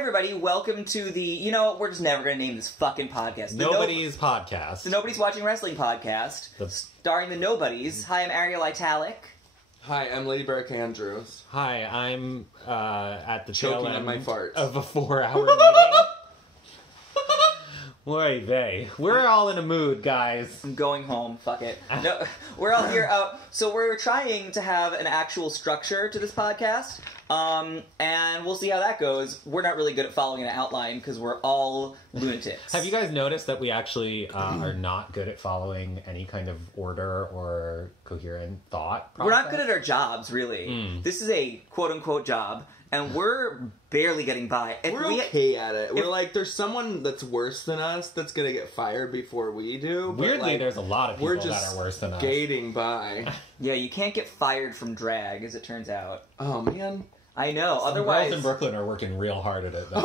everybody, welcome to the, you know, we're just never going to name this fucking podcast. Nobodies podcast. The Nobody's Watching Wrestling podcast, starring the Nobodies. Hi, I'm Ariel Italic. Hi, I'm Lady Berk Andrews. Hi, I'm at the Choking tail end on my farts. of a 4-hour meeting. Boy, we're all in a mood, guys. I'm going home, fuck it. No, we're all here, so we're trying to have an actual structure to this podcast, and we'll see how that goes. We're not really good at following an outline, because we're all lunatics. Have you guys noticed that we actually are not good at following any kind of order or coherent thought process? We're not good at our jobs, really. This is a quote-unquote job, and we're barely getting by. We're okay at it. We're like, there's someone that's worse than us that's going to get fired before we do. But weirdly, like, there's a lot of people we're just that are worse than us. skating by. Yeah, you can't get fired from drag, as it turns out. Oh, man. I know, Some otherwise... girls in Brooklyn are working real hard at it, though.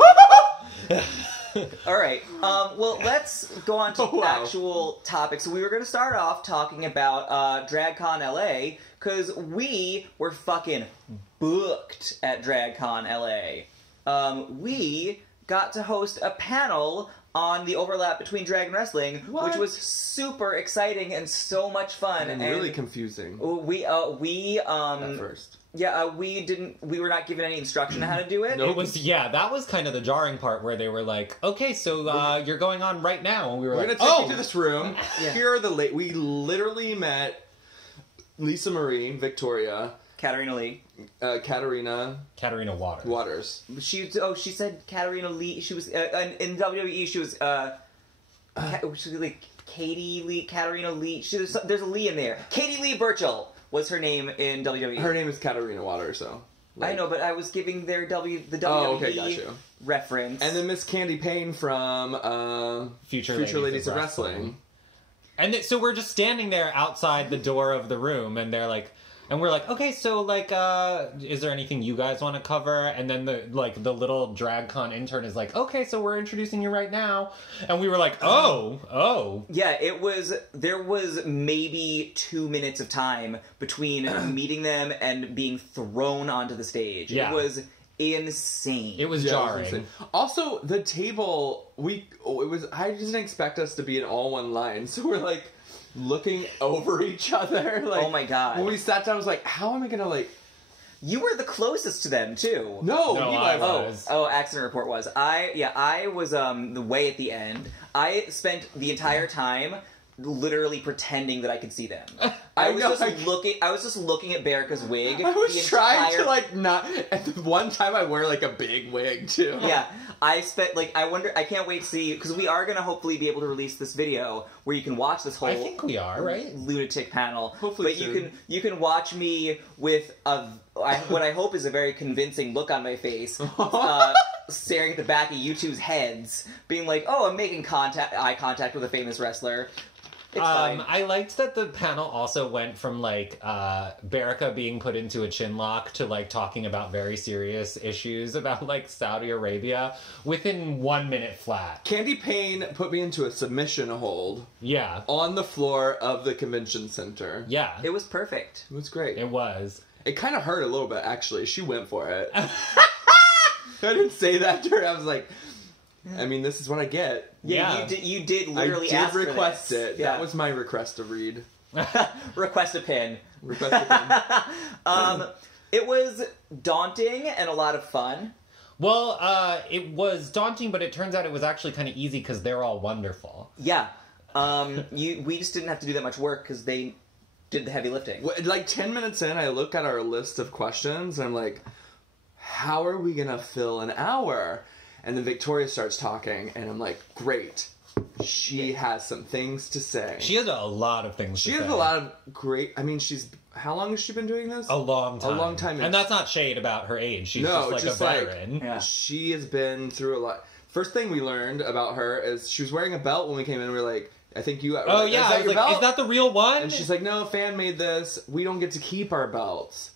Alright, well, let's go on to actual topics. So we were going to start off talking about DragCon LA, because we were fucking booked at DragCon LA. We got to host a panel on the overlap between drag and wrestling, which was super exciting and so much fun. And really confusing. We at first. Yeah, we were not given any instruction on how to do it. It was, that was kind of the jarring part where they were like, okay, so you're going on right now. And we were We're like, going to take you to this room. Yeah. Here are the we literally met Lisa Marie, Victoria, Katarina Lee. Katarina Waters. She said Katarina Lee. She was in WWE. She was like Katie Lee, Katarina Lee. There's a Lee in there. Katie Lee Burchill was her name in WWE. Her name is Katarina Waters, so. I know, but I was giving the WWE okay, got you. reference. And then Miss Candy Payne from Future Ladies of Wrestling. And so we're just standing there outside the door of the room, and they're like, and we're like, okay, so like, is there anything you guys want to cover? And then the little DragCon intern is like, okay, so we're introducing you right now. And we were like, oh. Yeah, there was maybe 2 minutes of time between meeting them and being thrown onto the stage. Yeah. It was insane. It was jarring. It was also, the table, I just didn't expect us to be in all one line. So we're like, looking over each other. Like, oh my god. When we sat down, I was like, how am I gonna like... You were the closest to them, too. No, I was. Oh, Accident Report was. I was the way at the end. I spent the entire time literally pretending that I could see them. I was just looking at Berica's wig. I was trying to like not. At the one time, I wear like a big wig too. Yeah, I spent like I can't wait to see, because we are gonna hopefully be able to release this video where you can watch this whole. I think we are, right? Lunatic panel. Hopefully, but soon. you can watch me with what I hope is a very convincing look on my face. Staring at the back of YouTube's heads, being like, "Oh, I'm making eye contact with a famous wrestler." It's fine. I liked that the panel also went from like Berica being put into a chin lock to like talking about very serious issues about like Saudi Arabia within 1 minute flat. Candy Payne put me into a submission hold. Yeah. On the floor of the convention center. Yeah. It was perfect. It was great. It was. It kind of hurt a little bit, actually. She went for it. I didn't say that to her. I was like, I mean, this is what I get. Yeah, you did literally ask for this. I did request it. Yeah. That was my request to read. Request a pin. Request a pin. It was daunting and a lot of fun. Well, it was daunting, but it turns out it was actually kind of easy because they're all wonderful. Yeah. We just didn't have to do that much work because they did the heavy lifting. Like 10 minutes in, I look at our list of questions and I'm like, how are we going to fill an hour? And then Victoria starts talking, and I'm like, great. She has some things to say. She has a lot of things to say. She has a lot of great... I mean, how long has she been doing this? A long time. A long time. And that's not shade about her age. She's just like a veteran. Yeah. She has been through a lot. First thing we learned about her is she was wearing a belt when we came in. We were like, I think you... Oh, yeah. Is that your belt? Is that the real one? And she's like, no, fan made this. We don't get to keep our belts.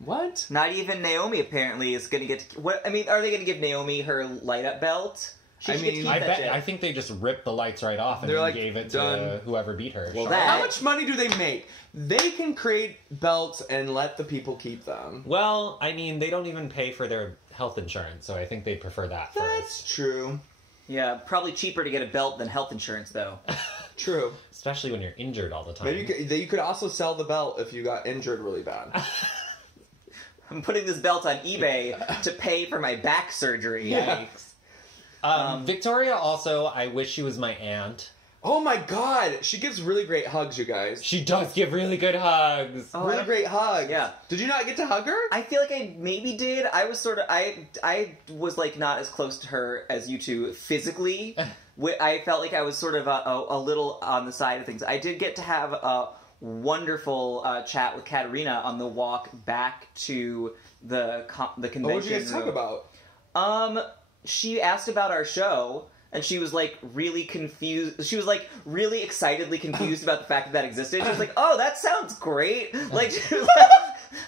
What? Not even Naomi apparently is going to get to... What? I mean, are they going to give Naomi her light-up belt? I think they just ripped the lights right off and then gave it to whoever beat her. Well, how much money do they make? They can create belts and let the people keep them. Well, I mean, they don't even pay for their health insurance, so I think they prefer that That's first. true. Yeah, probably cheaper to get a belt than health insurance, though. True. Especially when you're injured all the time. Maybe you could also sell the belt if you got injured really bad. I'm putting this belt on eBay to pay for my back surgery. Yeah. Yikes. Victoria also, I wish she was my aunt. Oh my god! She gives really great hugs, you guys. She does give really good hugs. Oh, Really great hugs. Yeah. Did you not get to hug her? I feel like I maybe did. I was sort of... I was, like, not as close to her as you two physically. I felt like I was sort of a little on the side of things. I did get to have a wonderful chat with Katerina on the walk back to the convention. What did you guys talk about? She asked about our show, and she was, like, really confused. She was, like, really excitedly confused about the fact that existed. She was like, oh, that sounds great. Like, she was like,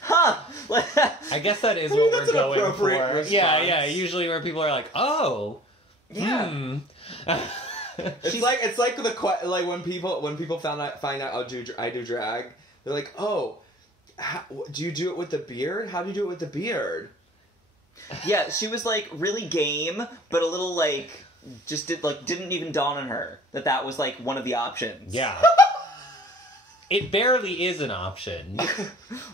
huh. Like, I guess that is what we're going for. response. Yeah, usually where people are like, oh, yeah. It's like when people find out I do drag, they're like, oh, do you do it with the beard? How do you do it with the beard? Yeah, she was, like, really game, but a little, like, didn't even dawn on her that was, like, one of the options. Yeah. It barely is an option.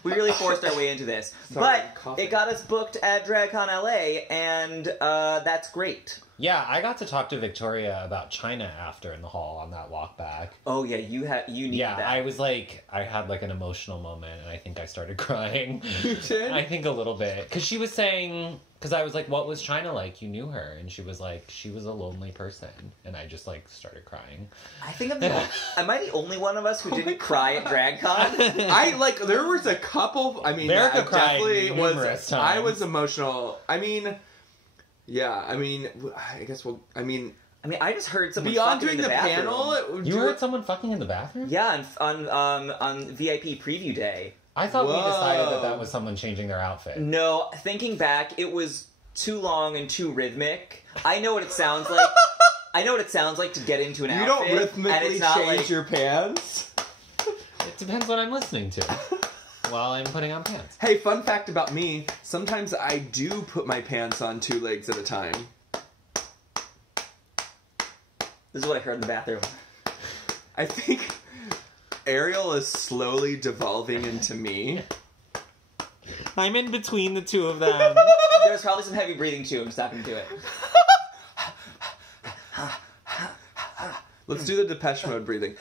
We really forced our way into this. Sorry, But it got us booked at DragCon LA, and that's great. Yeah, I got to talk to Victoria about China after in the hall on that walk back. Oh, yeah, you needed Yeah, that. I was like, I had like an emotional moment, and I think I started crying. You did? I think a little bit. Because she was saying, because I was like, what was China like? You knew her. And she was like, she was a lonely person. And I just like started crying. I think am I the only one of us who didn't cry at DragCon? There was a couple, America I cried definitely numerous times. I was emotional. I guess I just heard someone beyond fucking doing in the bathroom. panel, You heard someone fucking in the bathroom? Yeah, on VIP preview day. I thought we decided Whoa. that was someone changing their outfit. No, thinking back, it was too long and too rhythmic. I know what it sounds like. I know what it sounds like to get into an You outfit. don't and rhythmically it's not change like, your pants. It depends what I'm listening to while I'm putting on pants. Hey, fun fact about me, sometimes I do put my pants on 2 legs at a time. This is what I heard in the bathroom. I think Ariel is slowly devolving into me. I'm in between the two of them. There's probably some heavy breathing too. I'm just not going to do it. Let's do the Depeche Mode breathing.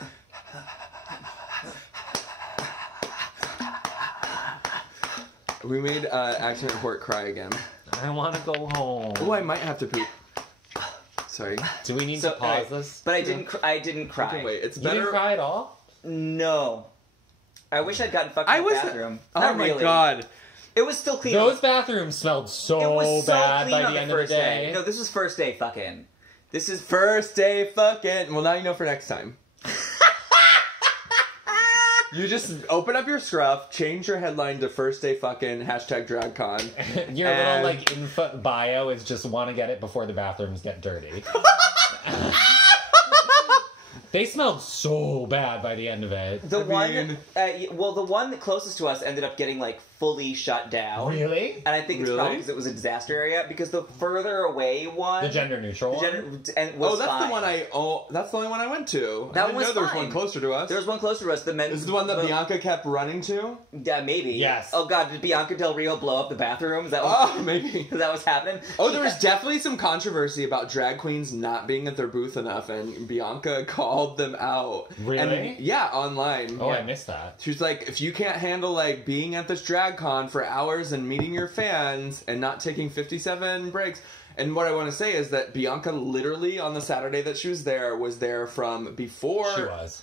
We made Accident Hort cry again. I want to go home. Oh, I might have to poop. Sorry. Do we need to pause this? But I didn't cry. Okay, wait, it's You better. didn't cry at all? No. I wish I'd gotten fucked in the bathroom. Oh Not my really. god. It was still clean. Those bathrooms smelled it so was so bad clean by on the end of the first day. day. No, this was first day fucking. This is First day fucking. Well, now you know for next time. You just open up your scruff, change your headline to first day fucking, #DragCon. Your little like info bio is just want to get it before the bathrooms get dirty. They smelled so bad by the end of it. the one that closest to us ended up getting like fully shut down. Really? And I think it's Really? probably because it was a disaster area. Because the further away one, The gender neutral one? and was That's fine. the one that's the only one I went to. That I didn't was know there was fine. one closer to us. There was one closer to us. The men's. This is the one that Bianca kept running to? Yeah, maybe. Yes. Oh god, did Bianca Del Rio blow up the bathroom? Is that what, Oh, maybe. is that what's happening? Oh, there was definitely some controversy about drag queens not being at their booth enough, and Bianca called them out. Really? And, yeah, online. Oh, Yeah. I missed that. She was like, if you can't handle, like, being at this DragCon for hours and meeting your fans and not taking 57 breaks... And what I want to say is that Bianca literally, on the Saturday that she was there from before... She was.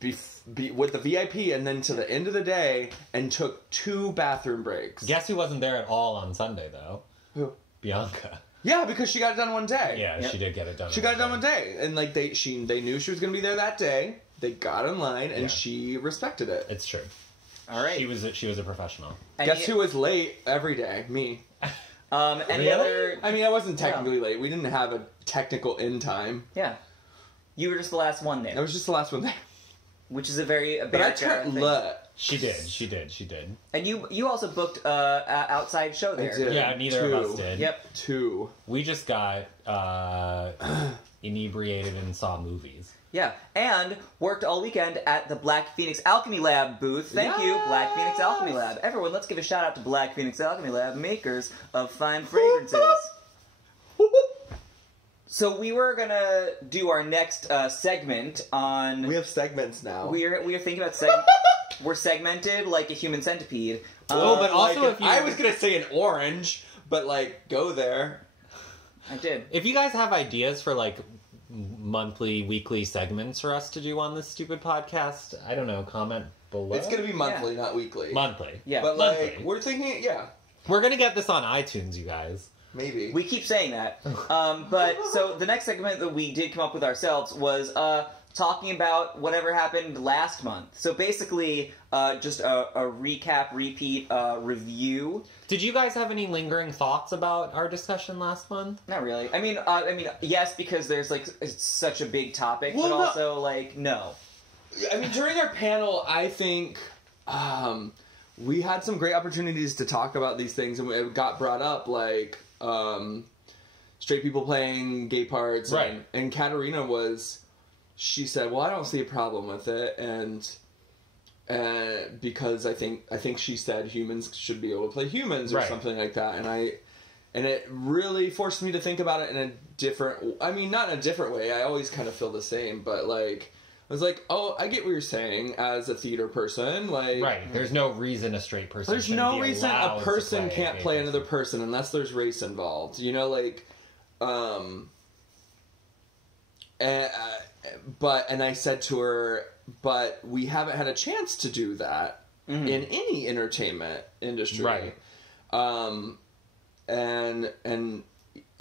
With the VIP and then to the end of the day and took 2 bathroom breaks. Guess who wasn't there at all on Sunday, though? Who? Bianca. Yeah, because she got it done one day. Yeah, Yep. she did get it done. She got it done one day. And, like, they knew she was going to be there that day. They got online, and Yeah. she respected it. It's true. All right. She was a professional. Guess who was late every day? Me. Any Really? other? I mean, I wasn't technically late. We didn't have a technical end time. Yeah. You were just the last one I there, was just the last one there. which is a very But I America turned... thing. Look, She did. And you also booked a outside show there. I did. Yeah, neither of us did. Yep. 2. We just got inebriated and saw movies. Yeah, and worked all weekend at the Black Phoenix Alchemy Lab booth. Thank you, Black Phoenix Alchemy Lab. Everyone, let's give a shout out to Black Phoenix Alchemy Lab, makers of fine fragrances. So we were gonna do our next segment on. We have segments now. We are thinking about we're segmented like a human centipede. Oh, but also like, if you... I was gonna say an orange, but like go there. I did. If you guys have ideas for like monthly, weekly segments for us to do on this stupid podcast, I don't know, comment below. It's gonna be monthly, not weekly. Monthly. Yeah. But monthly. like we're thinking, yeah, We're gonna get this on iTunes, you guys. maybe. We keep saying that. But so the next segment that we did come up with ourselves was talking about whatever happened last month. So basically, just a recap, repeat, review. Did you guys have any lingering thoughts about our discussion last month? Not really. I mean, yes, because there's like it's such a big topic, Well, but no. also like no. I mean, during our panel, I think we had some great opportunities to talk about these things, and it got brought up like straight people playing gay parts, Right. And Katarina she said, "Well, I don't see a problem with it," and because I think she said humans should be able to play humans or Right. something like that, and it really forced me to think about it in a different. I mean, not in a different way. I always kind of feel the same, but like. I was like, oh, I get what you're saying as a theater person. Like, Right. There's no reason a straight person there's shouldn't no be reason allowed a to person play can't gay play person. another person unless there's race involved. You know, like, and I said to her, but we haven't had a chance to do that in any entertainment industry. Right.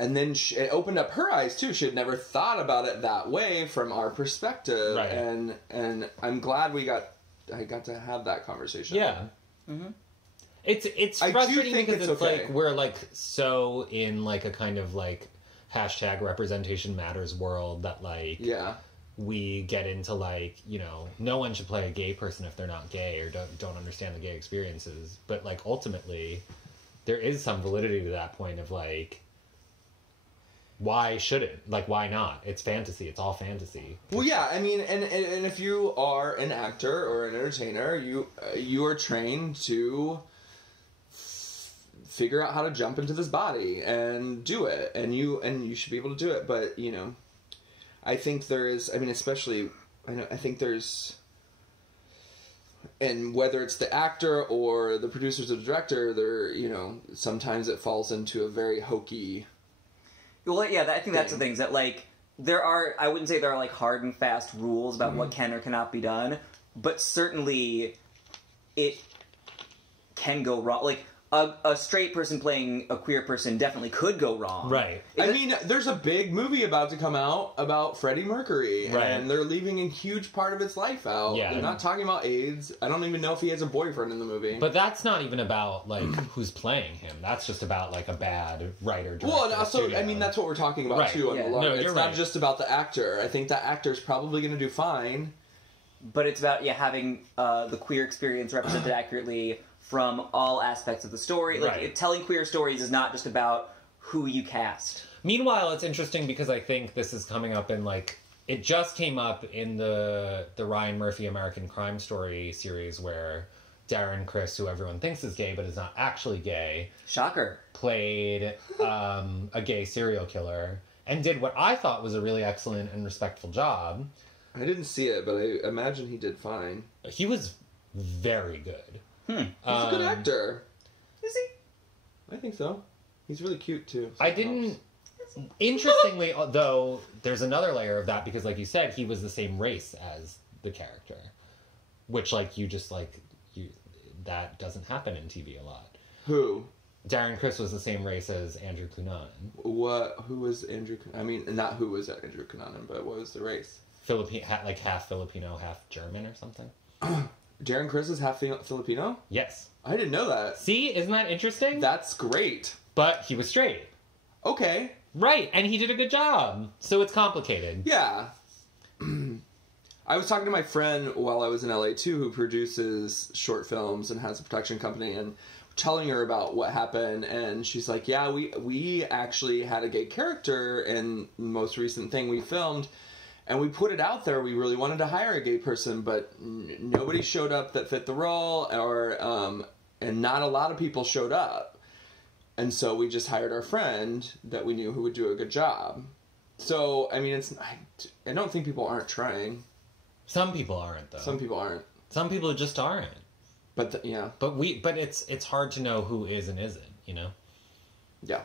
And then it opened up her eyes too. She had never thought about it that way from our perspective, Right. and I'm glad I got to have that conversation. Yeah. Mm-hmm. It's I do frustrating think because it's it's okay. like we're like so in like a kind of like hashtag representation matters world that like Yeah. we get into like, you know, no one should play a gay person if they're not gay or don't understand the gay experiences. But like ultimately there is some validity to that point of like why should it? Like, why not? It's fantasy. It's all fantasy. Well, yeah. I mean, and if you are an actor or an entertainer, you are trained to figure out how to jump into this body and do it, and you should be able to do it. But you know, I think there is. I mean, especially, I think there's, and whether it's the actor or the producers or the director, you know, sometimes it falls into a very hokey. Well, yeah, I think that's the thing, is that, like, I wouldn't say there are, like, hard and fast rules about what can or cannot be done, but certainly it can go wrong. Like, a straight person playing a queer person definitely could go wrong. Right. I mean, there's a big movie about to come out about Freddie Mercury, Right. and they're leaving a huge part of his life out. Yeah. They're not talking about AIDS. I don't even know if he has a boyfriend in the movie. But that's not even about like who's playing him. That's just about like a bad writer. well, and director, also, studio. I mean, that's what we're talking about Right. too. Yeah. No, It's you're not right. just about the actor. I think that actor's probably going to do fine. But it's about, having the queer experience represented accurately from all aspects of the story. Like, Right. telling queer stories is not just about who you cast. Meanwhile, it's interesting because I think this is coming up in like it just came up in the Ryan Murphy American Crime Story series where Darren Criss, who everyone thinks is gay but is not actually gay, Shocker. played a gay serial killer and did what I thought was a really excellent and respectful job. I didn't see it, but I imagine he did fine. He was very good. He's a good actor. Is he? I think so. He's really cute too. so I it didn't. helps. Interestingly, though, there's another layer of that because, like you said, he was the same race as the character, which, like, that doesn't happen in TV a lot. Who? Darren Criss was the same race as Andrew Cunanan. Who was Andrew? I mean, not who was Andrew Cunanan, but what was the race? Like half Filipino, half German or something. Darren Criss is half Filipino? Yes. I didn't know that. See, isn't that interesting? That's great. But he was straight. Okay. Right, and he did a good job. So it's complicated. Yeah. I was talking to my friend while I was in LA too, who produces short films and has a production company, and telling her about what happened, and she's like, yeah, we actually had a gay character in the most recent thing we filmed, and we put it out there. We really wanted to hire a gay person, but nobody showed up that fit the role, and not a lot of people showed up. And so we just hired our friend that we knew who would do a good job. So, I mean, I don't think people aren't trying. Some people aren't, though. Some people aren't. Some people just aren't. But yeah. But it's hard to know who is and isn't, you know? Yeah.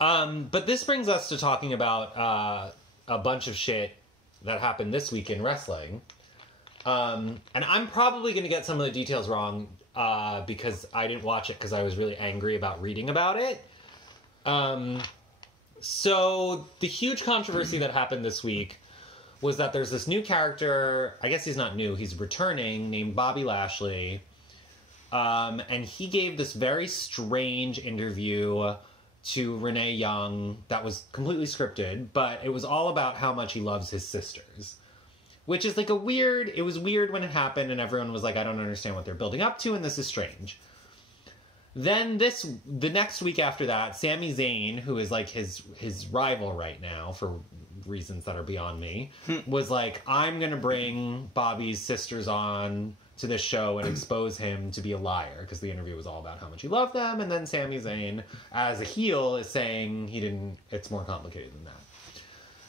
But this brings us to talking about a bunch of shit that happened this week in wrestling. And I'm probably going to get some of the details wrong because I didn't watch it because I was really angry about reading about it. So the huge controversy that happened this week was that there's this new character, I guess he's not new, he's returning, named Bobby Lashley. And he gave this very strange interview to Renee Young that was completely scripted, but it was all about how much he loves his sisters. Which is like it was weird when it happened and everyone was like, I don't understand what they're building up to and this is strange. Then the next week after that, Sami Zayn, who is like his rival right now for reasons that are beyond me, was like, I'm going to bring Bobby's sisters on to this show and expose him to be a liar, because the interview was all about how much he loved them, and then Sami Zayn, as a heel, is saying it's more complicated than that.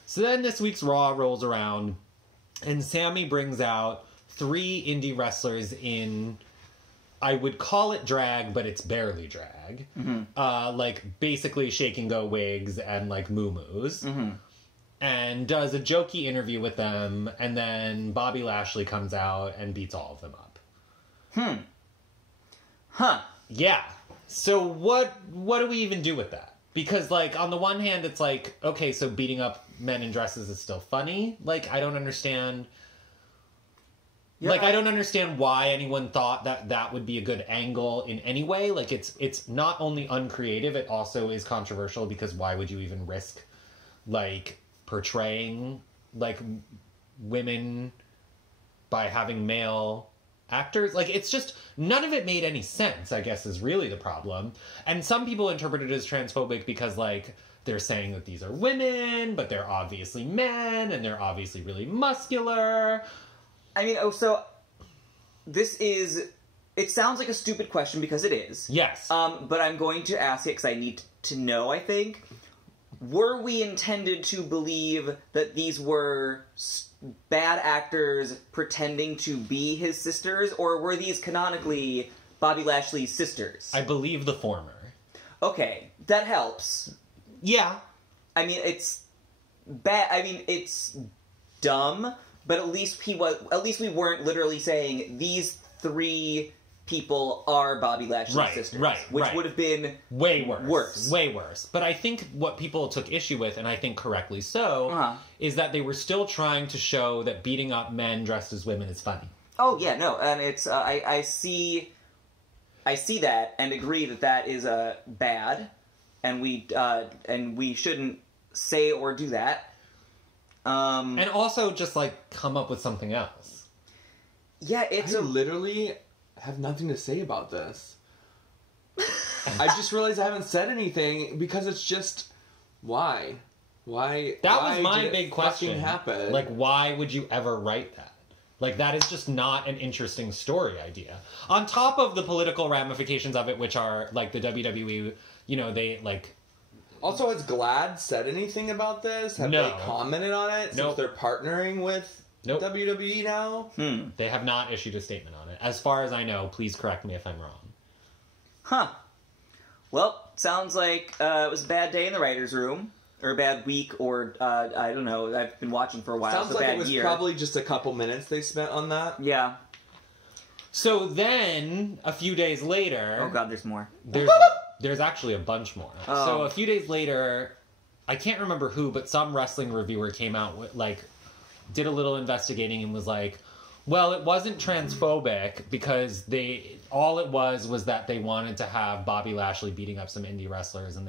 So then this week's Raw rolls around, and Sami brings out 3 indie wrestlers in, I would call it drag, but it's barely drag. Mm-hmm. Like, basically shake and go wigs and, like, moo-moos. Mm-hmm. And does a jokey interview with them, and then Bobby Lashley comes out and beats all of them up. Huh. Yeah. So what do we even do with that? Because, like, on the one hand, it's like, okay, so beating up men in dresses is still funny. Like, I don't understand... Yeah, like, I don't understand why anyone thought that would be a good angle in any way. Like, it's not only uncreative, it also is controversial, because why would you even risk, like, portraying, like, women by having male actors? Like, it's just, none of it made any sense, I guess, is really the problem. And some people interpret it as transphobic because, like, they're saying that these are women, but they're obviously men, and they're obviously really muscular. I mean, it sounds like a stupid question because it is. Yes. But I'm going to ask it because I need to know, I think. Were we intended to believe that these were bad actors pretending to be his sisters, or were these canonically Bobby Lashley's sisters? I believe the former. Okay, that helps. Yeah. I mean, it's bad. I mean, it's dumb. But at least we weren't literally saying these 3 people are Bobby Lashley's sisters. Which would have been way worse. Way worse. But I think what people took issue with, and I think correctly so, is that they were still trying to show that beating up men dressed as women is funny. Oh yeah, no, and it's I see that and agree that is bad, and we shouldn't say or do that. And also just, like, come up with something else. Yeah, I literally have nothing to say about this. I just realized I haven't said anything because it's just, why? That was my big question. Happen? Like, why would you ever write that? Like, that is just not an interesting story idea. On top of the political ramifications of it, which are, like, the WWE, you know, they, like... Also, has GLAAD said anything about this? Have they commented on it since they're partnering with WWE now? They have not issued a statement on it. As far as I know, please correct me if I'm wrong. Huh. Well, sounds like it was a bad day in the writer's room. Or a bad week, or, I don't know, I've been watching for a while. Sounds like it was probably just a couple minutes they spent on that. Yeah. So then, a few days later... Oh god, there's more. There's actually a bunch more. Oh. So a few days later, I can't remember who, but some wrestling reviewer came out with, like, did a little investigating and was like, well, it wasn't transphobic because all it was that they wanted to have Bobby Lashley beating up some indie wrestlers, and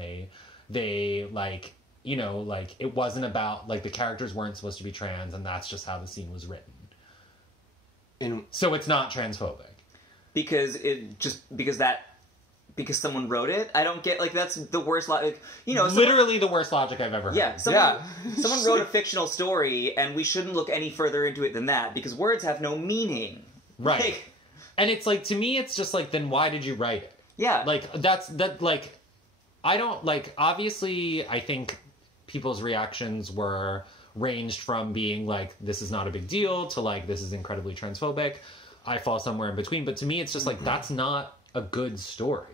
they like, you know, like, it wasn't about, like, the characters weren't supposed to be trans, and that's just how the scene was written. So it's not transphobic. Because someone wrote it. I don't get, like, that's the worst logic. You know, literally the worst logic I've ever heard. Yeah, someone wrote a fictional story, and we shouldn't look any further into it than that, because words have no meaning. Right. Like, and it's like, to me, it's just like, then why did you write it? Yeah. Like, I don't, like, obviously, I think people's reactions were ranged from being like, this is not a big deal, to like, this is incredibly transphobic. I fall somewhere in between. But to me, it's just like, that's not a good story.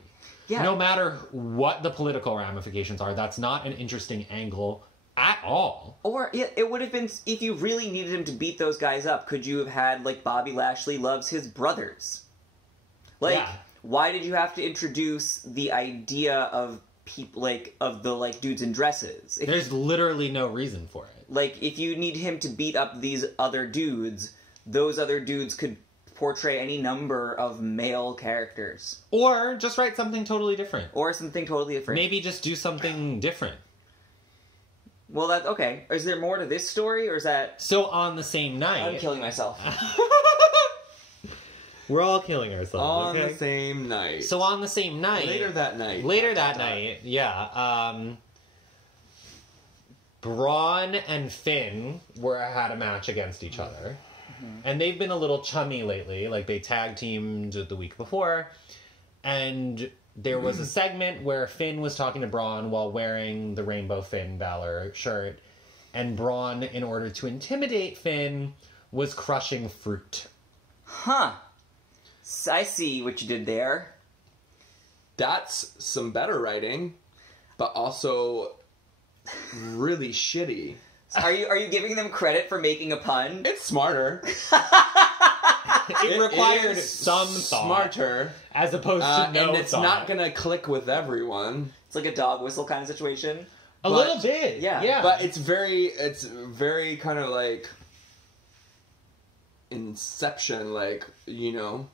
Yeah. No matter what the political ramifications are, that's not an interesting angle at all. Or it would have been, if you really needed him to beat those guys up, could you have had, like, Bobby Lashley loves his brothers? Like, why did you have to introduce the idea of people, like, of the, like, dudes in dresses? There's literally no reason for it. Like, if you need him to beat up these other dudes, those other dudes could portray any number of male characters. Or just write something totally different. Maybe just do something different. Well, that's okay. Is there more to this story, or is that... So on the same night... I'm killing myself. We're all killing ourselves, On the same night. So on the same night... Later that night, Braun and Finn had a match against each other. Mm-hmm. And they've been a little chummy lately. Like, they tag teamed the week before. And there was a segment where Finn was talking to Braun while wearing the Rainbow Finn Balor shirt. And Braun, in order to intimidate Finn, was crushing fruit. Huh. I see what you did there. That's some better writing, but also really shitty. Are you giving them credit for making a pun? It's smarter. It required some thought. Smarter. As opposed to no and it's thought. not going to click with everyone. It's like a dog whistle kind of situation. A little bit. Yeah. But it's very kind of like Inception, like, you know...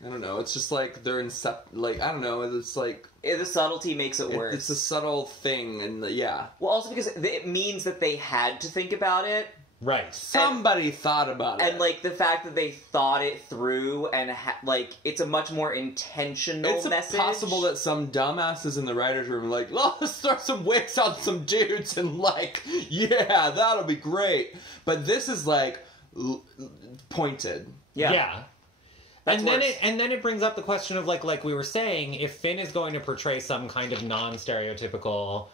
I don't know. It's just like they're like, I don't know. It's like the subtlety makes it worse. It's a subtle thing, and Well, also because it means that they had to think about it. Right. Somebody thought about it, and like the fact that they thought it through, and like it's a much more intentional message. It's possible that some dumbasses in the writers' room are like, let's throw some wigs on some dudes, and like, yeah, that'll be great. But this is like pointed. Yeah. And then it brings up the question of like we were saying, if Finn is going to portray some kind of non-stereotypical,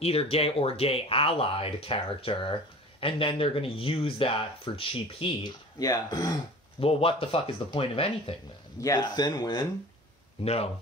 either gay or gay allied character, and then they're going to use that for cheap heat. Yeah. Well, what the fuck is the point of anything then? Yeah. Did Finn win? No.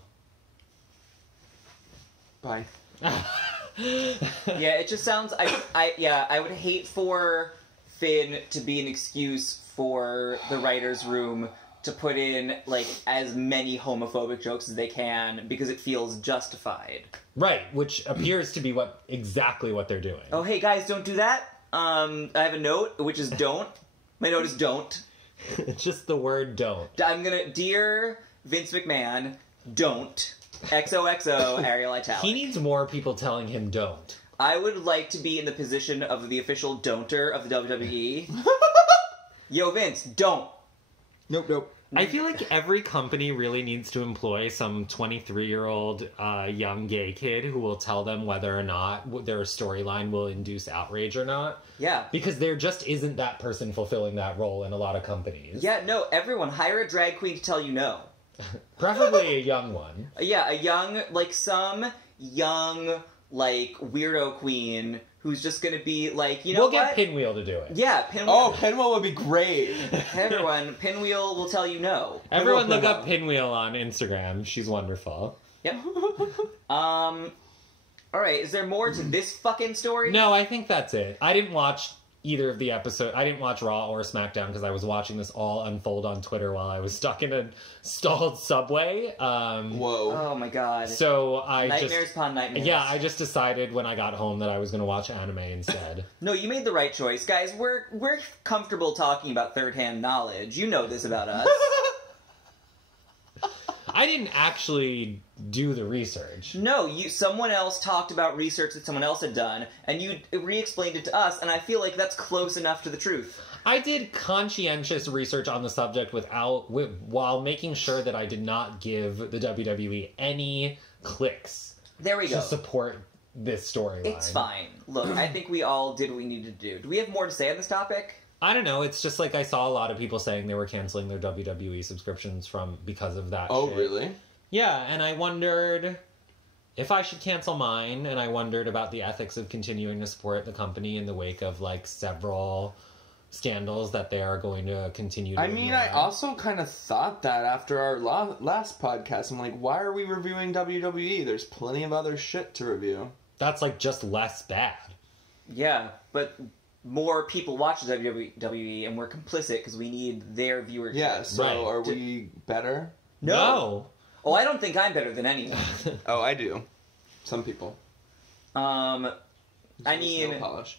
Bye. Yeah, it just sounds. I would hate for Finn to be an excuse for the writers' room to put in, like, as many homophobic jokes as they can, because it feels justified. Right, which appears to be exactly what they're doing. Oh, hey, guys, don't do that. I have a note, which is don't. My note is don't. Just the word don't. I'm gonna... Dear Vince McMahon, don't. XOXO, Arial Italic. He needs more people telling him don't. I would like to be in the position of the official don'ter of the WWE. Yo, Vince, don't. Nope. I feel like every company really needs to employ some 23-year-old young gay kid who will tell them whether or not their storyline will induce outrage or not. Yeah. Because there just isn't that person fulfilling that role in a lot of companies. Yeah, no, everyone, hire a drag queen to tell you no. Preferably a young one. Yeah, a young, like, some young, like, weirdo queen who's just gonna be like, you know what? We'll get Pinwheel to do it. Yeah, Pinwheel. Oh, Pinwheel would be great. Hey, everyone, Pinwheel will tell you no. Everyone look up Pinwheel on Instagram. She's wonderful. Yep. Alright, is there more to this fucking story? No, I think that's it. I didn't watch either of the episodes. I didn't watch Raw or SmackDown because I was watching this all unfold on Twitter while I was stuck in a stalled subway. Whoa. Oh my god. So Nightmares upon nightmares. Yeah, I just decided when I got home that I was going to watch anime instead. No, you made the right choice. Guys, we're comfortable talking about third-hand knowledge. You know this about us. I didn't actually do the research. No, someone else talked about research that someone else had done, and you re-explained it to us, and I feel like that's close enough to the truth. I did conscientious research on the subject while making sure that I did not give the WWE any clicks. There we go. To support this storyline. It's fine. Look, I think we all did what we needed to do. Do we have more to say on this topic? I don't know. It's just like I saw a lot of people saying they were canceling their WWE subscriptions because of that. Oh, shit. really? Yeah, and I wondered if I should cancel mine, and I wondered about the ethics of continuing to support the company in the wake of like several scandals that they are going to continue to I also kind of thought that after our last podcast. I'm like, why are we reviewing WWE? There's plenty of other shit to review. That's like just less bad. Yeah, but more people watch WWE, and we're complicit because we need their viewership. Yeah, so Right. are we better? No. Oh, I don't think I'm better than anyone. Oh, I do. Some people. I mean, nail polish.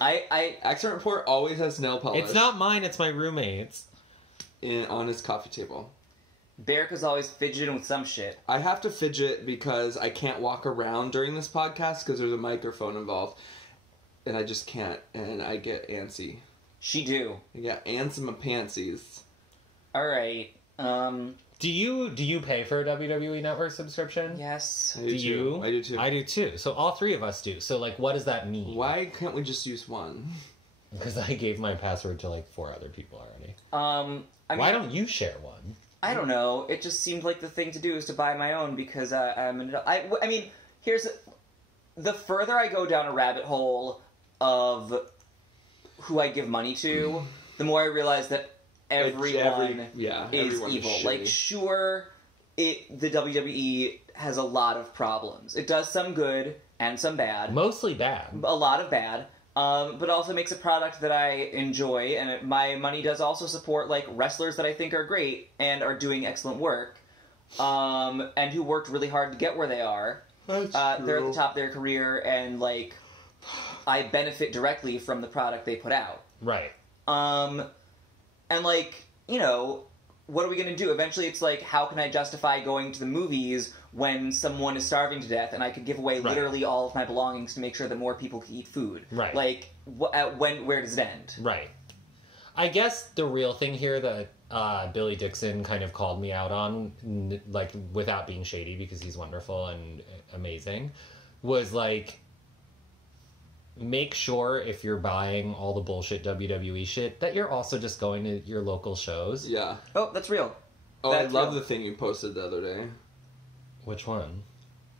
I Accident Report always has nail polish. It's not mine, it's my roommate's. On his coffee table. Berica's always fidgeting with some shit. I have to fidget because I can't walk around during this podcast because there's a microphone involved. And I just can't, and I get antsy. She do. I get ants in my pantsies. Alright, Do you pay for a WWE Network subscription? yes. I do you? I do too. I do too. So all three of us do. So like, what does that mean? Why can't we just use one? Because I gave my password to like 4 other people already. I mean, Why don't you share one? I don't know. It just seemed like the thing to do is to buy my own because I'm an adult. I mean, here's... The further I go down a rabbit hole of who I give money to, the more I realize that everyone is evil. Like, sure, the WWE has a lot of problems. It does some good and some bad. Mostly bad. A lot of bad. But also makes a product that I enjoy, and my money does also support, like, wrestlers that I think are great and are doing excellent work, and who worked really hard to get where they are. That's They're at the top of their career, and, like, I benefit directly from the product they put out. Right. And, like, you know, what are we going to do? Eventually it's like, how can I justify going to the movies when someone is starving to death and I could give away literally all of my belongings to make sure that more people can eat food? Right. Like, where does it end? Right. I guess the real thing here that Billy Dixon kind of called me out on, like, without being shady because he's wonderful and amazing, was, like, make sure if you're buying all the bullshit WWE shit that you're also just going to your local shows. Yeah. Oh, that's real. Oh, That's I love real. the thing you posted the other day. Which one?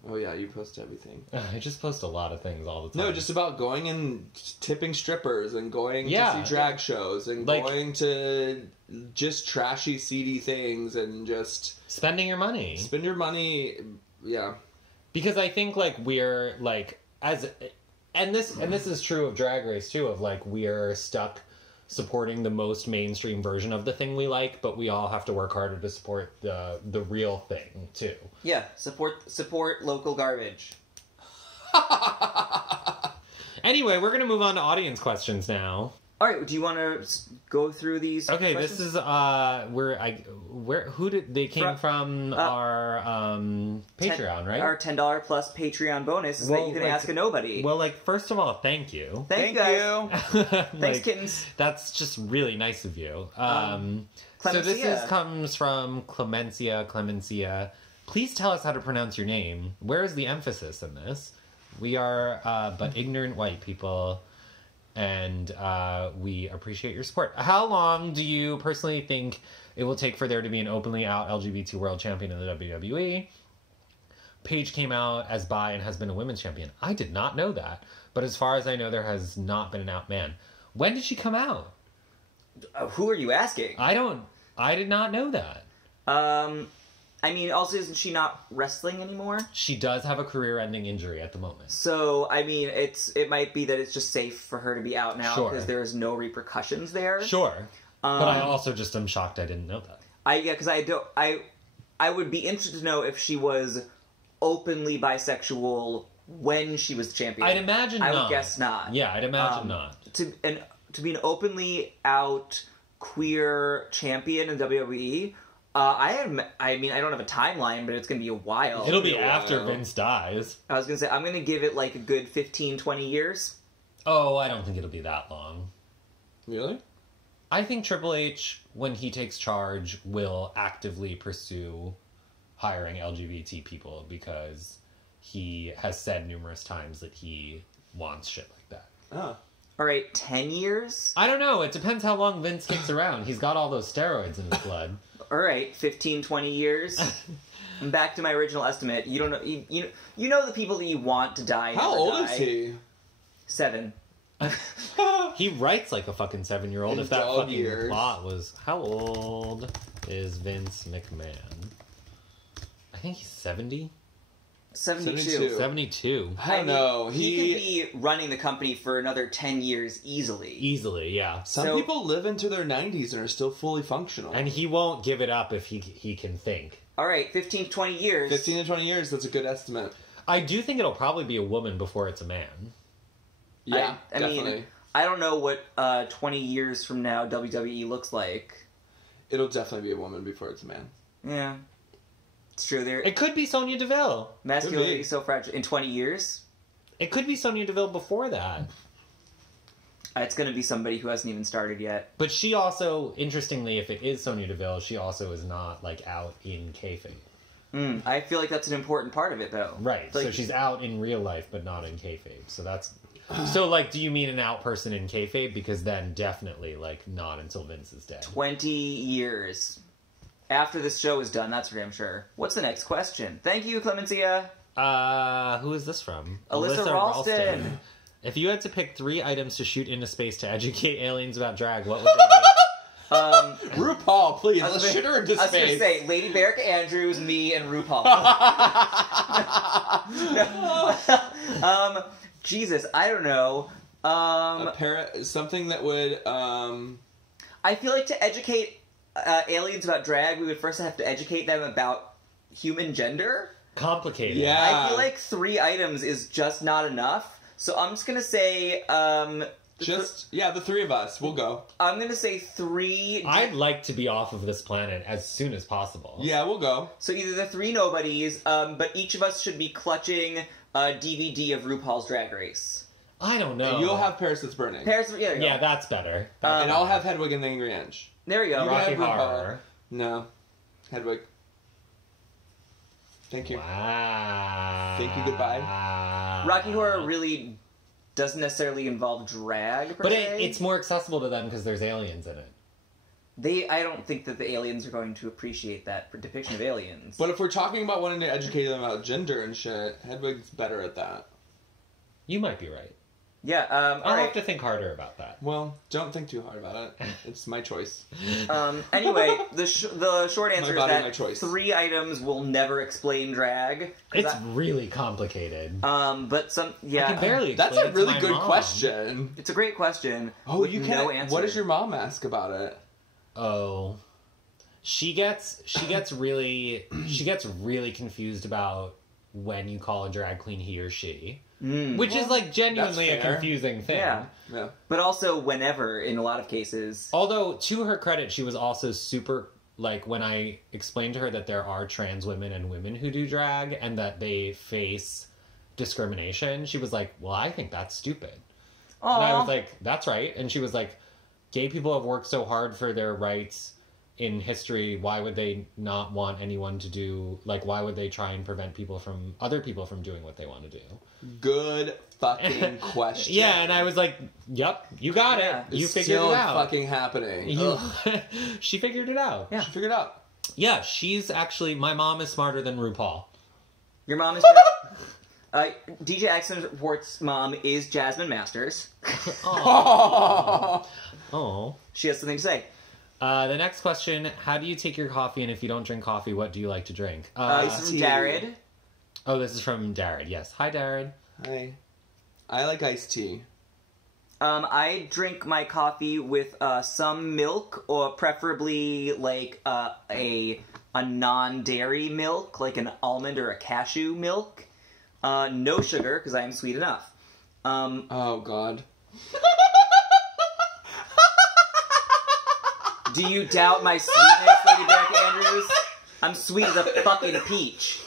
Oh yeah, you post everything. I just post a lot of things all the time. No, just about going and tipping strippers and going to see drag shows and like, going to just trashy, seedy things and just spending your money. Spend your money, yeah. Because I think, like, we're, like, and this is true of Drag Race, too, of, like, we're stuck supporting the most mainstream version of the thing we like, but we all have to work harder to support the real thing, too. Yeah, support local garbage. Anyway, we're going to move on to audience questions now. All right, do you want to go through these? Okay, questions? this is who did they came from our Patreon, right? Our $10 plus Patreon bonus is that you can ask a nobody. Well, like, first of all, thank you. Thank you. Thanks, Like, kittens. That's just really nice of you. So Clemencia. this comes from Clemencia. Please tell us how to pronounce your name. Where is the emphasis in this? We are but ignorant white people, and we appreciate your support. How long do you personally think it will take for there to be an openly out LGBT world champion in the WWE? Paige came out as bi and has been a women's champion. I did not know that. But as far as I know, there has not been an out man. When did she come out? Who are you asking? I did not know that. I mean, also, isn't she not wrestling anymore? She does have a career-ending injury at the moment. So, I mean, it might be that it's just safe for her to be out now Sure. because there is no repercussions there. Sure. But I also just am shocked I didn't know that. Because I would be interested to know if she was openly bisexual when she was champion. I'd imagine not. I would guess not. Yeah, I'd imagine not. To be an openly out queer champion in WWE, I mean, I don't have a timeline, but it's going to be a while. It'll be after Vince dies. I was going to say, I'm going to give it like a good 15, 20 years. Oh, I don't think it'll be that long. Really? I think Triple H, when he takes charge, will actively pursue hiring LGBT people because he has said numerous times that he wants shit like that. Oh. All right, 10 years? I don't know. It depends how long Vince kicks around. He's got all those steroids in his blood. All right, 15, 20 years. And back to my original estimate. You don't know. You know the people that you want to die. How old is he? 7. He writes like a fucking 7-year-old. If that fucking years. plot was... How old is Vince McMahon? I think he's 70? 72. 72. I don't know. He could be running the company for another 10 years easily. Easily, yeah. Some people live into their 90s and are still fully functional. And he won't give it up if he can think. All right, 15 to 20 years. 15 to 20 years, that's a good estimate. I do think it'll probably be a woman before it's a man. Yeah, I definitely. mean, I don't know what 20 years from now WWE looks like. It'll definitely be a woman before it's a man. Yeah. It's true. It could be Sonya Deville. Masculinity is so fragile. In 20 years? It could be Sonya Deville before that. It's going to be somebody who hasn't even started yet. But she also, interestingly, if it is Sonya Deville, she also is not, like, out in kayfabe. I feel like that's an important part of it, though. Right, Like, so she's out in real life, but not in kayfabe. So that's... So, like, do you mean an out person in kayfabe? Because then definitely, like, not until Vince is dead. 20 years. After this show is done, that's for damn sure. What's the next question? Thank you, Clemencia. Who is this from? Alyssa Ralston. If you had to pick 3 items to shoot into space to educate aliens about drag, what would they be? RuPaul, please, let's shoot her into I was going to space. say, Lady Berica Andrews, me, and RuPaul. Jesus, I don't know. Something that would, I feel like to educate aliens about drag, we would first have to educate them about human gender. Complicated. Yeah. I feel like 3 items is just not enough. So I'm just going to say... the 3 of us. We'll go. I'm going to say 3... I'd like to be off of this planet as soon as possible. Yeah, we'll go. So either the 3 Nobodies, but each of us should be clutching a DVD of RuPaul's Drag Race. I don't know. And you'll have Paris That's Burning. Yeah, that's better. And I'll have Hedwig and the Angry Inch. There you go. Rocky have RuPaul. Horror. No. Hedwig. Thank you. Wow. Thank you, goodbye. Rocky Horror really doesn't necessarily involve drag, per But se. it's more accessible to them because there's aliens in it. I don't think that the aliens are going to appreciate that depiction of aliens. But if we're talking about wanting to educate them about gender and shit, Hedwig's better at that. You might be right. Yeah, I'll have to think harder about that. Well, don't think too hard about it. It's my choice. Anyway, the short answer My body, is my that choice. 3 items will never explain drag. It's really complicated. But some, yeah. I can barely That's explain a it to really my good mom. question. It's a great question. Oh, with you no can't. answer. What does your mom ask about it? Oh, she gets really confused about when you call a drag queen he or she, which is like genuinely a that's fair. confusing thing. Yeah. Yeah. But also whenever, in a lot of cases. Although, to her credit, she was also super, like, when I explained to her that there are trans women and women who do drag and that they face discrimination, she was like, well, I think that's stupid. Aww. And I was like, that's right. And she was like, gay people have worked so hard for their rights in history. Why would they not want anyone to do, like, why would they try and prevent other people from doing what they want to do? Good fucking question. Yeah, and I was like, yep, you got Yeah. it. You It's figured still it out. fucking happening. She figured it out. Yeah. She figured it out. Yeah, she's actually, my mom is smarter than RuPaul. Your mom is... DJ Accent Report's mom is Jasmine Masters. Oh. She has something to say. The next question, how do you take your coffee, and if you don't drink coffee, what do you like to drink? This is from Jared. Oh, this is from Jared, yes. Hi, Jared. Hi. I like iced tea. I drink my coffee with some milk, or preferably like a non-dairy milk, like an almond or a cashew milk. No sugar, because I am sweet enough. Oh, God. Do you doubt my sweetness, Lady Becca Andrews? I'm sweet as a fucking peach.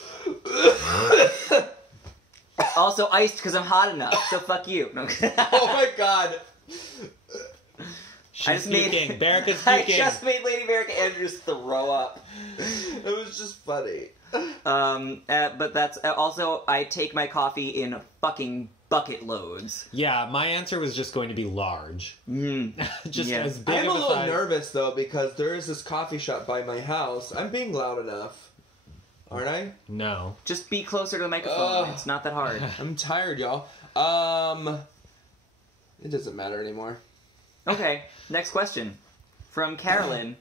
Also iced because I'm hot enough, so fuck you. No. Oh my god. She's puking. Berica's I puking. just made Lady Becca Andrews throw up. It was just funny. But that's also, I take my coffee in fucking bucket loads. Yeah, my answer was just going to be large. Just Yeah. as big I'm a of a little size. nervous though because there is this coffee shop by my house. I'm being loud enough, aren't I? No. Just be closer to the microphone. It's not that hard. I'm tired, y'all. It doesn't matter anymore. Okay, next question. From Carolyn.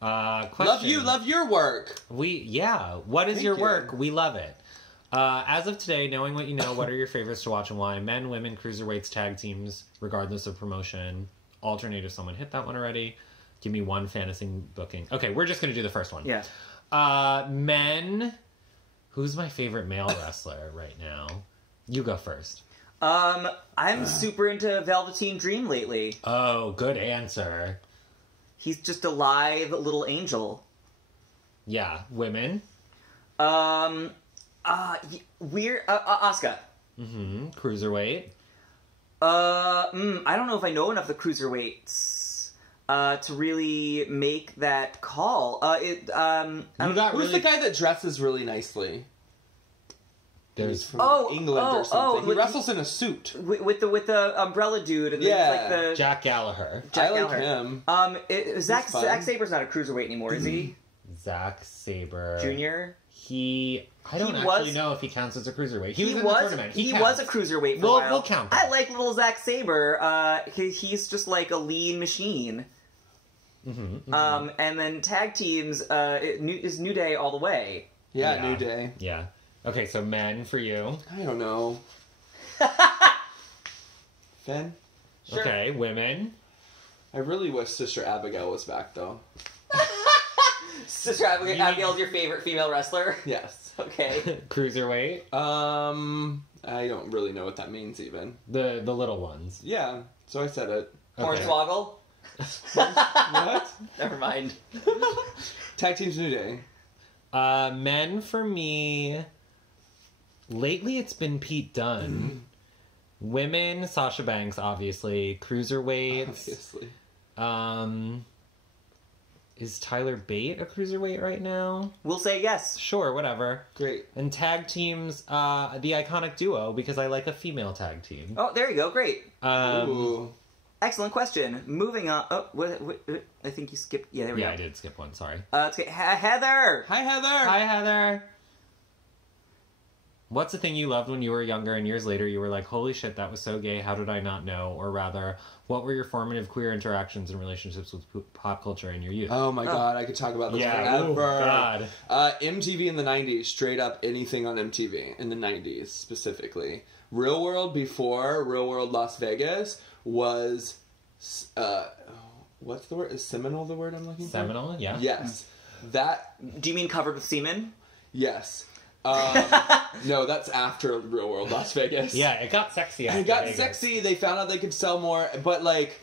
Question. Love your work. What is Thank your you. work? We love it. As of today, knowing what you know, what are your favorites to watch and why? Men, women, cruiserweights, tag teams, regardless of promotion. Alternate if someone hit that one already. Give me one fantasy booking. Okay, we're just going to do the first one. Yeah. Men. Who's my favorite male wrestler right now? You go first. I'm super into Velveteen Dream lately. Oh, good answer. He's just a live little angel. Yeah, women. Asuka. Cruiserweight. I don't know if I know enough of the cruiserweights to really make that call. Who's the guy that dresses really nicely? There's He's from England or something. He wrestles in a suit. With the umbrella dude. And Yeah. like the Jack Gallagher. I like him. Zack fun. Saber's not a cruiserweight anymore, is he? Zack Sabre. Junior? I don't actually know if he counts as a cruiserweight. He was in the tournament. He counts. was a cruiserweight for a while. We'll count I that. like little Zack Sabre. He's just like a lean machine. And then tag teams is New Day all the way. Yeah, New Day. Yeah. Okay, so men for you. I don't know. Finn? Sure. Okay, women. I really wish Sister Abigail was back, though. Sister Abigail's your favorite female wrestler? Yes. Okay. Cruiserweight. I don't really know what that means, even. The little ones. Yeah, so I said it. Okay. Hornswoggle? What? Never mind. Tag Teams New Day. Men for me. Lately, it's been Pete Dunne. Women, Sasha Banks, obviously. Cruiserweights. Obviously. Is Tyler Bate a cruiserweight right now? We'll say yes. Sure, whatever. Great. And tag teams, the Iconic Duo, because I like a female tag team. Oh, there you go. Great. Ooh. Excellent question. Moving on. Oh, what, I think you skipped. Yeah, there we go. Yeah, I did skip one, sorry. Let's get Heather. Hi, Heather. Hi, Heather. What's the thing you loved when you were younger and years later you were like, holy shit, that was so gay, how did I not know? Or rather, what were your formative queer interactions and relationships with pop culture in your youth? Oh my god, I could talk about this Yeah, forever. oh, God. MTV in the 90s, straight up anything on MTV in the 90s specifically. Real World before Real World Las Vegas was, what's the word? Is seminal the word I'm looking for? Seminal, yeah. Yes. That, Do you mean covered with semen? yes. No, that's after Real World Las Vegas. Yeah, it got sexy after It got Vegas. sexy. They found out they could sell more, but like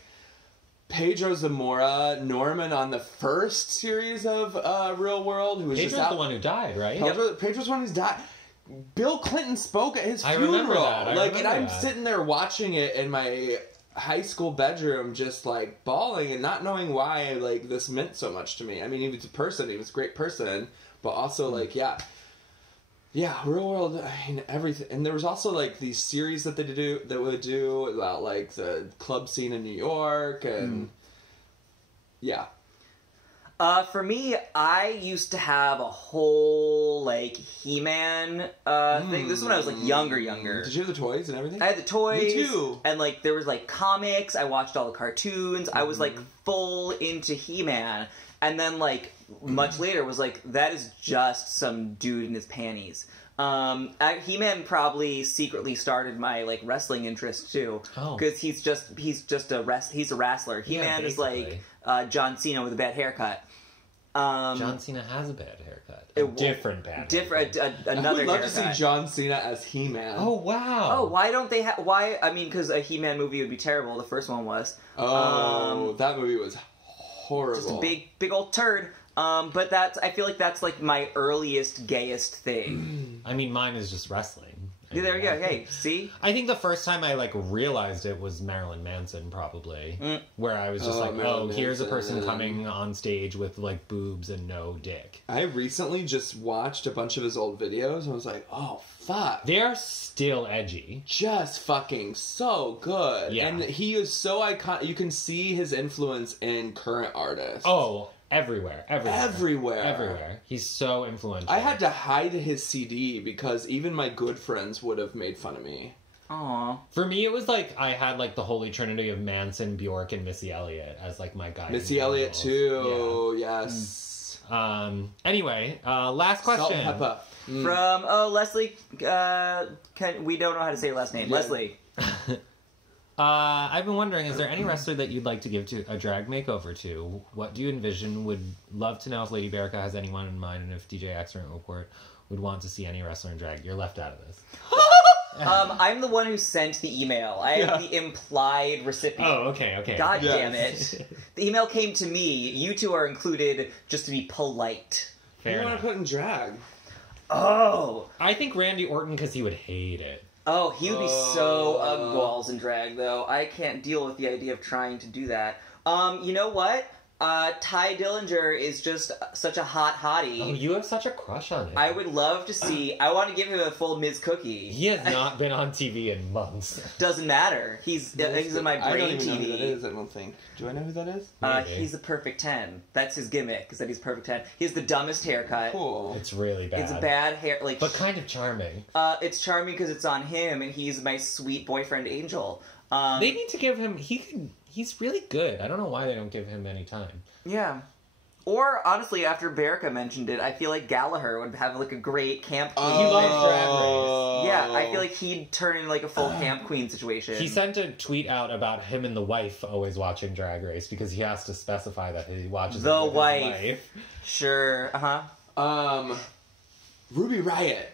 Pedro Zamora, Norman on the first series of Real World, who was Pedro's just out. the one who died, right? Pedro's one who's died. Bill Clinton spoke at his I funeral. remember that. And I'm sitting there watching it in my high school bedroom, just like bawling and not knowing why like this meant so much to me. I mean, he was a person. He was a great person, but also like Yeah, Real World, I mean, everything. And there was also, like, these series that would do about, like, the club scene in New York, and, yeah. For me, I used to have a whole, like, He-Man thing. This is when I was, like, younger. Did you have the toys and everything? I had the toys. Me too. And, like, there was, like, comics. I watched all the cartoons. I was, like, full into He-Man. And then, like, much later was like, that is just some dude in his panties. He-Man probably secretly started my, like, wrestling interest, too. Because he's a wrestler. He-Man is, like, John Cena with a bad haircut. John Cena has a bad haircut. Another I would love haircut. to see John Cena as He-Man. Oh, wow. Oh, why don't they have... Why... I mean, because a He-Man movie would be terrible. The first one was. That movie was horrible. Just a big old turd. But I feel like that's like my earliest gayest thing. I mean, mine is just wrestling. Yeah, there we go. Hey, see? I think the first time I like realized it was Marilyn Manson, probably, where I was just here's a person coming on stage with like boobs and no dick. I recently just watched a bunch of his old videos and I was like, oh fuck, they're still edgy, just fucking so good. Yeah, and he is so iconic. You can see his influence in current artists. Oh. Everywhere. He's so influential. I had to hide his CD because even my good friends would have made fun of me. Aww. For me, it was like I had like the holy trinity of Manson, Bjork, and Missy Elliott as like my guys. Missy Elliott too. Yeah. Yes. Anyway, last question. Salt and pepper. From Leslie. We don't know how to say your last name. Yeah. Leslie. I've been wondering, is there any wrestler that you'd like to give to a drag makeover to? What do you envision? Would love to know if Lady Berica has anyone in mind and if DJ Excellent Report would want to see any wrestler in drag. You're left out of this. I'm the one who sent the email. I am the implied recipient. Oh, okay. God damn it. The email came to me. You two are included just to be polite. Fair enough. Who do you want to put in drag? Oh. I think Randy Orton because he would hate it. Oh, he would be so balls in drag, though. I can't deal with the idea of trying to do that. You know what? Ty Dillinger is just such a hot hottie. Oh, you have such a crush on him. I would love to see... I want to give him a full Ms. Cookie. He has not been on TV in months. Doesn't matter. He's in my brain I don't even TV. know who that is, I don't think. Do I know who that is? He's a perfect 10. That's his gimmick, is that he's perfect 10. He has the dumbest haircut. Cool. It's really bad. It's bad hair... but kind of charming. It's charming because it's on him, and he's my sweet boyfriend Angel. They need to give him... He's really good. I don't know why they don't give him any time. Yeah. Or, honestly, after Berica mentioned it, I feel like Gallagher would have, like, a great camp queen. He loves Drag Race. Yeah, I feel like he'd turn into, like, a full camp queen situation. He sent a tweet out about him and the wife always watching Drag Race because he has to specify that he watches the it with wife. his wife. Sure, Ruby Riott.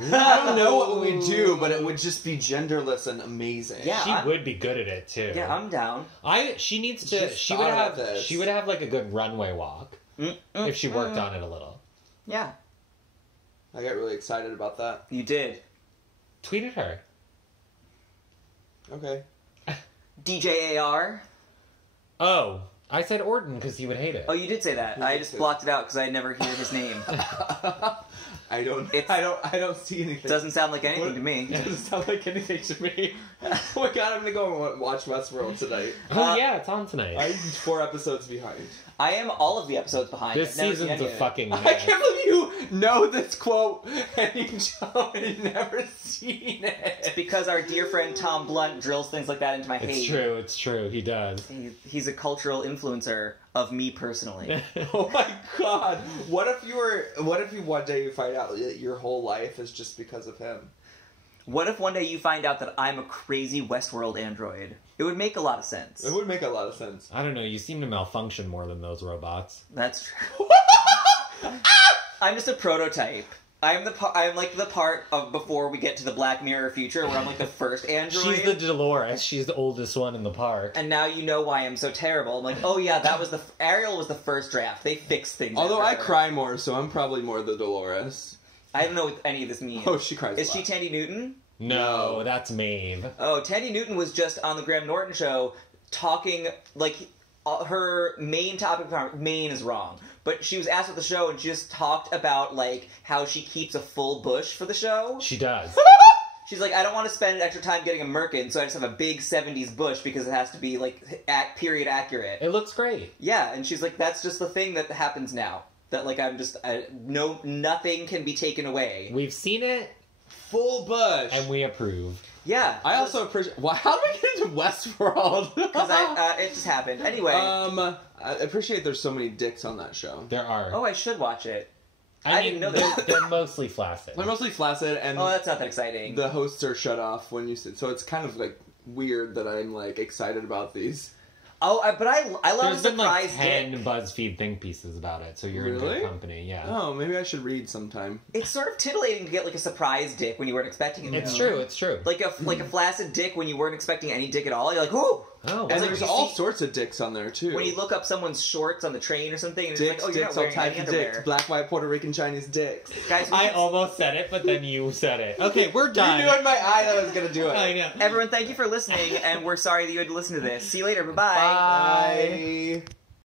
I don't know what we do, but it would just be genderless and amazing. Yeah, she would be good at it too. Yeah, I'm down. She needs to. She would have like a good runway walk if she worked on it a little. Yeah, I got really excited about that. You did. Tweet at her. Okay. DJ AR. Oh, I said Orton because he would hate it. Oh, you did say that. I just blocked it out because I never hear his name. I don't see anything. Doesn't sound like anything to me. It doesn't sound like anything to me. Oh my god, I'm gonna go and watch Westworld tonight. Oh yeah, it's on tonight. I'm 4 episodes behind. I am all of the episodes behind. This season's a fucking mess. I can't believe you know this quote and you've never seen it. It's because our dear friend Tom Blunt drills things like that into my head. It's true, he does. He's a cultural influencer of me personally. Oh my god. What if one day you find out that your whole life is just because of him? What if one day you find out that I'm a crazy Westworld android? It would make a lot of sense. It would make a lot of sense. I don't know, you seem to malfunction more than those robots. That's true. I'm just a prototype. I'm like the part of before we get to the Black Mirror future where I'm like the first android. She's the Dolores. She's the oldest one in the park. And now you know why I'm so terrible. I'm like, oh yeah, Ariel was the first draft. They fixed things. Although I cry more, so I'm probably more the Dolores. I don't know what any of this means. Oh, she cries. Is she Tandy Newton? No, that's Maeve. Oh, Tandy Newton was just on the Graham Norton show talking like her main topic. Main is wrong. But she was asked at the show, and she just talked about, like, how she keeps a full bush for the show. She does. She's like, I don't want to spend extra time getting a merkin, so I just have a big 70s bush because it has to be, like, period accurate. It looks great. Yeah, and she's like, that's just the thing that happens now. That, like, nothing can be taken away. We've seen it. Full bush. And we approve. Yeah. I also appreciate... How did we get into Westworld? Because it just happened. Anyway. I appreciate there's so many dicks on that show. There are. Oh, I should watch it. I didn't know that. They're mostly flaccid. They're mostly flaccid, and... Oh, that's not that exciting. The hosts are shut off when you... So it's kind of, like, weird that I'm, like, excited about these. Oh, but I love There's been, like, 10 dick. BuzzFeed think pieces about it, so you're in good company, yeah. Oh, maybe I should read sometime. It's sort of titillating to get, like, a surprise dick when you weren't expecting it. It's true, it's true. Like a flaccid dick when you weren't expecting any dick at all. You're like, ooh! Oh, And like there's you all see- sorts of dicks on there too. When you look up someone's shorts on the train or something, and it's Dicks, like, oh, you're dicks, not all wearing any types of underwear. dicks. Black, white, Puerto Rican, Chinese dicks. Guys, we I can- almost said it, but then you said it. Okay, we're done. You knew in my eye that I was gonna do it. I know. Everyone, thank you for listening, and we're sorry that you had to listen to this. See you later. Bye-bye. Bye.